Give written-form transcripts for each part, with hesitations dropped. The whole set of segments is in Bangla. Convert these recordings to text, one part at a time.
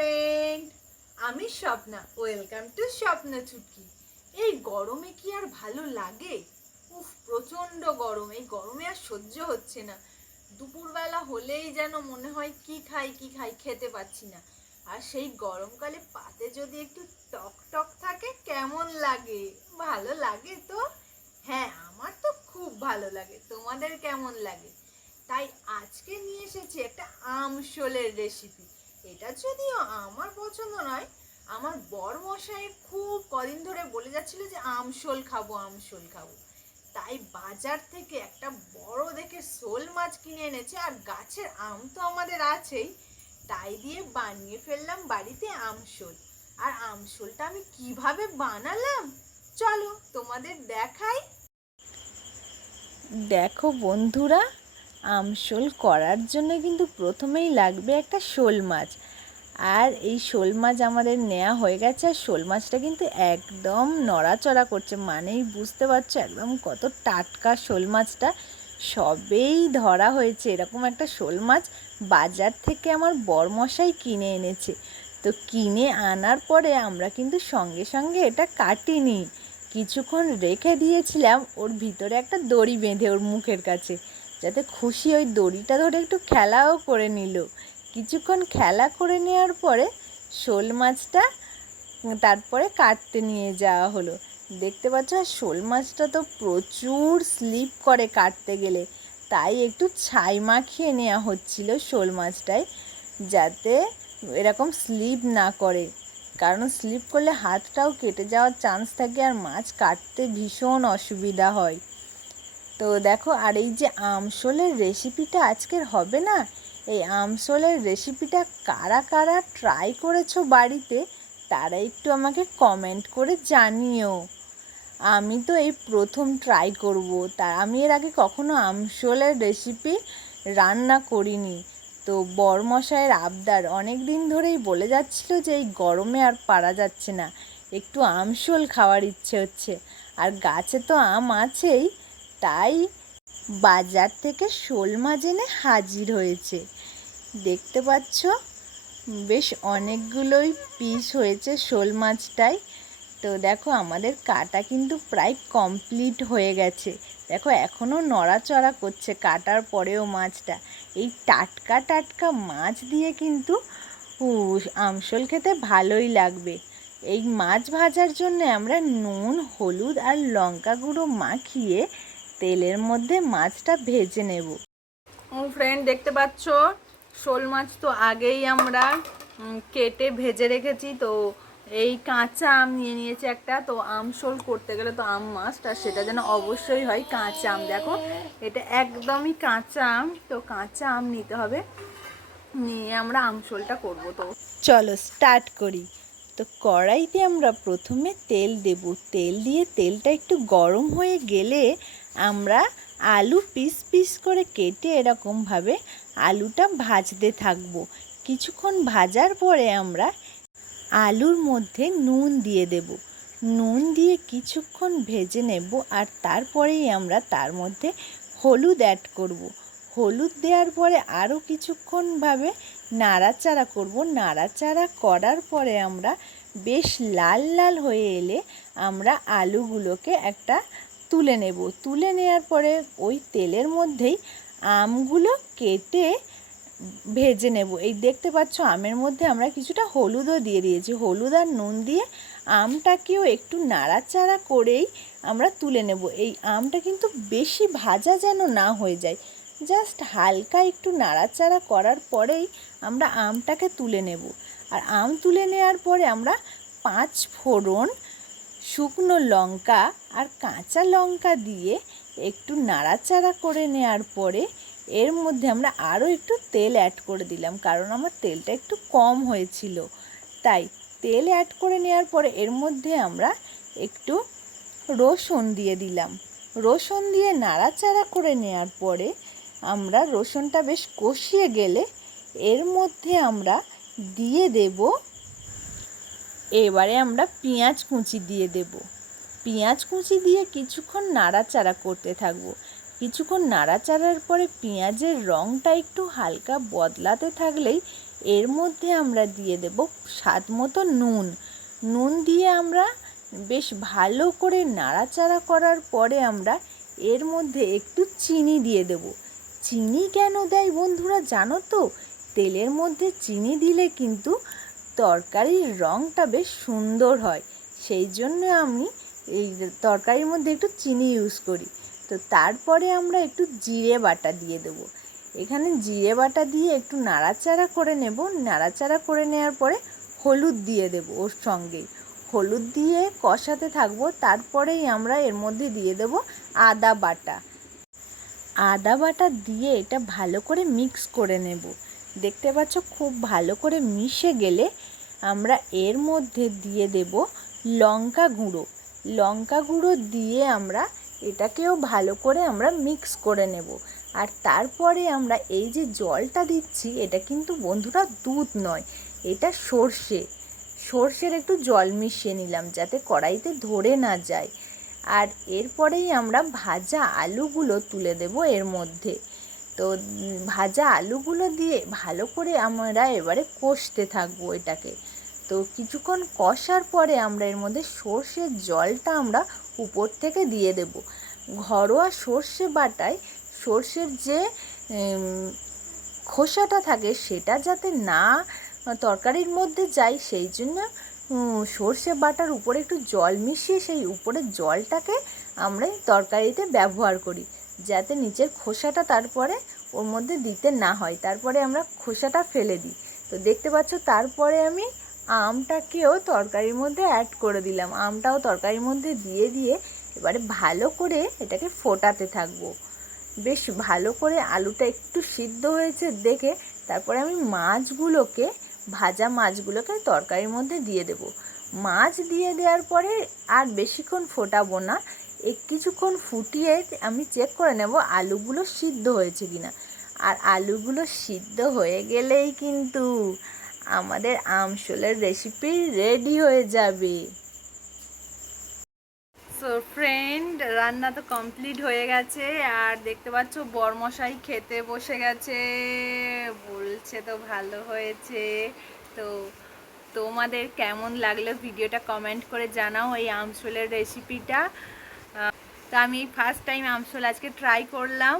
ফ্রেন্ড, আমি স্বপ্না। ওয়েলকাম টু স্বপ্না চুটকি। এই গরমে কি আর ভালো লাগে? উফ, প্রচন্ড গরম। এই গরমে আর সহ্য হচ্ছে না। দুপুরবেলা হলেই যেন মনে হয় কি খাই কি খাই, খেতে পাচ্ছি না। আর সেই গরমকালে পাতে যদি একটু টক টক থাকে কেমন লাগে? ভালো লাগে তো? হ্যাঁ, আমার তো খুব ভালো লাগে। তোমাদের কেমন লাগে? তাই আজকে নিয়ে এসেছি একটা আমশোলের রেসিপি। এটা যদিও আমার পছন্দ নয়, আমার বর মশাই খুব কদিন ধরে বলে যাচ্ছিল যে আমশোল খাবো আমশোল খাবো। তাই বাজার থেকে একটা বড় দেখে শোল মাছ কিনে এনেছে, আর গাছের আম তো আমাদের আছেই। তাই দিয়ে বানিয়ে ফেললাম বাড়িতে আমশোল। আর আমশোলটা আমি কিভাবে বানালাম চলো তোমাদের দেখাই। দেখো বন্ধুরা, আমশোল করার জন্য কিন্তু প্রথমেই লাগবে একটা শোল মাছ। আর এই শোল মাছ আমাদের নেওয়া হয়ে গেছে, আর শোল মাছটা কিন্তু একদম নড়াচড়া করছে, মানেই বুঝতে পারছো একদম কত টাটকা শোল মাছটা। সবেই ধরা হয়েছে এরকম একটা শোল মাছ বাজার থেকে আমার বরমশাই কিনে এনেছে। তো কিনে আনার পরে আমরা কিন্তু সঙ্গে সঙ্গে এটা কাটিনি, কিছুক্ষণ রেখে দিয়েছিলাম ওর ভিতরে একটা দড়ি বেঁধে ওর মুখের কাছে, যাতে খুশি ওই দড়িটা ধরে একটু খেলাও করে নিল। কিছুক্ষণ খেলা করে নেওয়ার পরে শোল মাছটা তারপরে কাটতে নিয়ে যাওয়া হলো। দেখতে পাচ্ছ শোল মাছটা তো প্রচুর স্লিপ করে কাটতে গেলে, তাই একটু ছাই মাখিয়ে নেওয়া হচ্ছিল শোল মাছটায়, যাতে এরকম স্লিপ না করে, কারণ স্লিপ করলে হাতটাও কেটে যাওয়ার চান্স থাকে আর মাছ কাটতে ভীষণ অসুবিধা হয়। তো দেখো, আর এই যে আমশোলের রেসিপিটা আজকের হবে না, এই আমশোলের রেসিপিটা কারা কারা ট্রাই করেছো বাড়িতে তারা একটু আমাকে কমেন্ট করে জানিও। আমি তো এই প্রথম ট্রাই করব, তা আমি এর আগে কখনো আমশোলের রেসিপি রান্না করিনি। তো বরমশাইয়ের আবদার অনেক দিন ধরেই বলে যাচ্ছিল যে এই গরমে আর পারা যাচ্ছে না, একটু আমশোল খাওয়ার ইচ্ছে হচ্ছে। আর গাছে তো আম আছেই, তাই বাজার থেকে শোল মাছ এনে হাজির হয়েছে। দেখতে পাচ্ছ বেশ অনেকগুলোই পিস হয়েছে শোল মাছটাই। তো দেখো আমাদের কাটা কিন্তু প্রায় কমপ্লিট হয়ে গেছে। দেখো এখনও নড়াচড়া করছে কাটার পরেও মাছটা। এই টাটকা টাটকা মাছ দিয়ে কিন্তু আমশোল খেতে ভালোই লাগবে। এই মাছ ভাজার জন্য আমরা নুন, হলুদ আর লঙ্কা গুঁড়ো মাখিয়ে তেলের মধ্যে মাছটা ভেজে নেব। ফ্রেন্ড, দেখতে পাচ্ছ শোল মাছ তো আগেই আমরা কেটে ভেজে রেখেছি। তো এই কাঁচা আম নিয়ে নিয়েছি একটা। তো আমশোল করতে গেলে তো আম মাস্ট, আর সেটা যেন অবশ্যই হয় কাঁচা আম। দেখো এটা একদমই কাঁচা আম, তো কাঁচা আম নিতে হবে, নিয়ে আমরা আমশোলটা করব। তো চলো স্টার্ট করি। তো কড়াইতে আমরা প্রথমে তেল দেব, তেল দিয়ে তেলটা একটু গরম হয়ে গেলে আমরা আলু পিস পিস করে কেটে এরকমভাবে আলুটা ভাজতে থাকবো। কিছুক্ষণ ভাজার পরে আমরা আলুর মধ্যে নুন দিয়ে দেব, নুন দিয়ে কিছুক্ষণ ভেজে নেব, আর তারপরেই আমরা তার মধ্যে হলুদ অ্যাড করব। হলুদ দেওয়ার পরে আরও কিছুক্ষণভাবে নাড়াচাড়া করব। নাড়াচাড়া করার পরে আমরা বেশ লাল লাল হয়ে এলে আমরা আলুগুলোকে একটা তুলে নেব। তুলে নেওয়ার পরে ওই তেলের মধ্যেই আমগুলো কেটে ভেজে নেব। এই দেখতে পাচ্ছ আমের মধ্যে আমরা কিছুটা হলুদও দিয়ে দিয়েছি। হলুদ আর নুন দিয়ে আমটাকেও একটু নাড়াচাড়া করেই আমরা তুলে নেব। এই আমটা কিন্তু বেশি ভাজা যেন না হয়ে যায়, জাস্ট হালকা একটু নাড়াচাড়া করার পরেই আমরা আমটাকে তুলে নেব। আর আম তুলে নেওয়ার পরে আমরা 5 ফোড়ন, শুকনো লঙ্কা আর কাঁচা লঙ্কা দিয়ে একটু নাড়াচাড়া করে নেওয়ার পরে এর মধ্যে আমরা আরও একটু তেল অ্যাড করে দিলাম, কারণ আমার তেলটা একটু কম হয়েছিল। তাই তেল অ্যাড করে নেওয়ার পরে এর মধ্যে আমরা একটু রসুন দিয়ে দিলাম। রসুন দিয়ে নাড়াচাড়া করে নেওয়ার পরে আমরা রসুনটা বেশ কষিয়ে গেলে এর মধ্যে আমরা দিয়ে দেব, এবারে আমরা পেঁয়াজ কুচি দিয়ে দেব। পেঁয়াজ কুচি দিয়ে কিছুক্ষণ নাড়াচাড়া করতে থাকবো। কিছুক্ষণ নাড়াচাড়ার পরে পেঁয়াজের রঙটা একটু হালকা বদলাতে থাকলেই এর মধ্যে আমরা দিয়ে দেব স্বাদ মতো নুন। নুন দিয়ে আমরা বেশ ভালো করে নাড়াচাড়া করার পরে আমরা এর মধ্যে একটু চিনি দিয়ে দেব। চিনি কেন দেয় বন্ধুরা জানো তো? তেলের মধ্যে চিনি দিলে কিন্তু তরকারির রঙটা বেশ সুন্দর হয়, সেই জন্য আমি এই তরকারির মধ্যে একটু চিনি ইউজ করি। তো তারপরে আমরা একটু জিরে বাটা দিয়ে দেবো। এখানে জিরে বাটা দিয়ে একটু নাড়াচাড়া করে নেব। নাড়াচাড়া করে নেওয়ার পরে হলুদ দিয়ে দেব ওর সঙ্গেই। হলুদ দিয়ে কষাতে থাকবো। তারপরেই আমরা এর মধ্যে দিয়ে দেব আদা বাটা। আদা বাটা দিয়ে এটা ভালো করে মিক্স করে নেব। দেখতে পাচ্ছ খুব ভালো করে মিশে গেলে আমরা এর মধ্যে দিয়ে দেব লঙ্কা গুঁড়ো। লঙ্কা গুঁড়ো দিয়ে আমরা এটাকেও ভালো করে আমরা মিক্স করে নেব। আর তারপরে আমরা এই যে জলটা দিচ্ছি এটা কিন্তু বন্ধুরা দুধ নয়, এটা সর্ষের একটু জল মিশিয়ে নিলাম যাতে কড়াইতে ধরে না যায়। আর এরপরেই আমরা ভাজা আলুগুলো তুলে দেব এর মধ্যে। তো ভাজা আলুগুলো দিয়ে ভালো করে আমরা এবারে কষতে থাকবো এটাকে। তো কিছুক্ষণ কষার পরে আমরা এর মধ্যে সর্ষের জলটা আমরা উপর থেকে দিয়ে দেব। ঘরোয়া সর্ষে বাটায় সর্ষের যে খোসাটা থাকে সেটা যাতে না তরকারির মধ্যে যায়, সেই জন্য সর্ষে বাটার উপরে একটু জল মিশিয়ে সেই উপরের জলটাকে আমরা তরকারিতে ব্যবহার করি, যাতে নিচের খোসাটা তারপরে ওর মধ্যে দিতে না হয়। তারপরে আমরা খোসাটা ফেলে দিই। তো দেখতে পাচ্ছ তারপরে আমি আমটাকেও তরকারির মধ্যে অ্যাড করে দিলাম। আমটাও তরকারির মধ্যে দিয়ে এবারে ভালো করে এটাকে ফোটাতে থাকবো। বেশ ভালো করে আলুটা একটু সিদ্ধ হয়েছে দেখে তারপরে আমি ভাজা মাছগুলোকে তরকারির মধ্যে দিয়ে দেব। মাছ দিয়ে দেওয়ার পরে আর বেশিক্ষণ ফোটাবো না, কিছুক্ষণ ফুটিয়ে আমি চেক করে নেব আলুগুলো সিদ্ধ হয়েছে কিনা। আর আলুগুলো সিদ্ধ হয়ে গেলেই কিন্তু আমাদের আমশোলের রেসিপি রেডি হয়ে যাবে। সো ফ্রেন্ড, রান্না তো কমপ্লিট হয়ে গেছে আর দেখতে পাচ্ছ বরমশাই খেতে বসে গেছে, বলছে তো ভালো হয়েছে। তো তোমাদের কেমন লাগলো ভিডিওটা কমেন্ট করে জানাও এই আমশোলের রেসিপিটা। তো আমি ফার্স্ট টাইম আমশোল আজকে ট্রাই করলাম।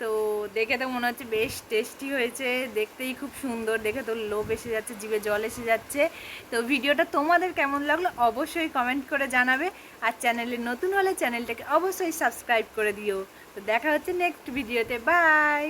তো দেখে তো মনে হচ্ছে বেশ টেস্টি হয়েছে, দেখতেই খুব সুন্দর, দেখে তো লোভ এসে যাচ্ছে, জিভে জল এসে যাচ্ছে। তো ভিডিওটা তোমাদের কেমন লাগলো অবশ্যই কমেন্ট করে জানাবে। আর চ্যানেলে নতুন হলে চ্যানেলটাকে অবশ্যই সাবস্ক্রাইব করে দিও। তো দেখা হচ্ছে নেক্সট ভিডিওতে, বাই।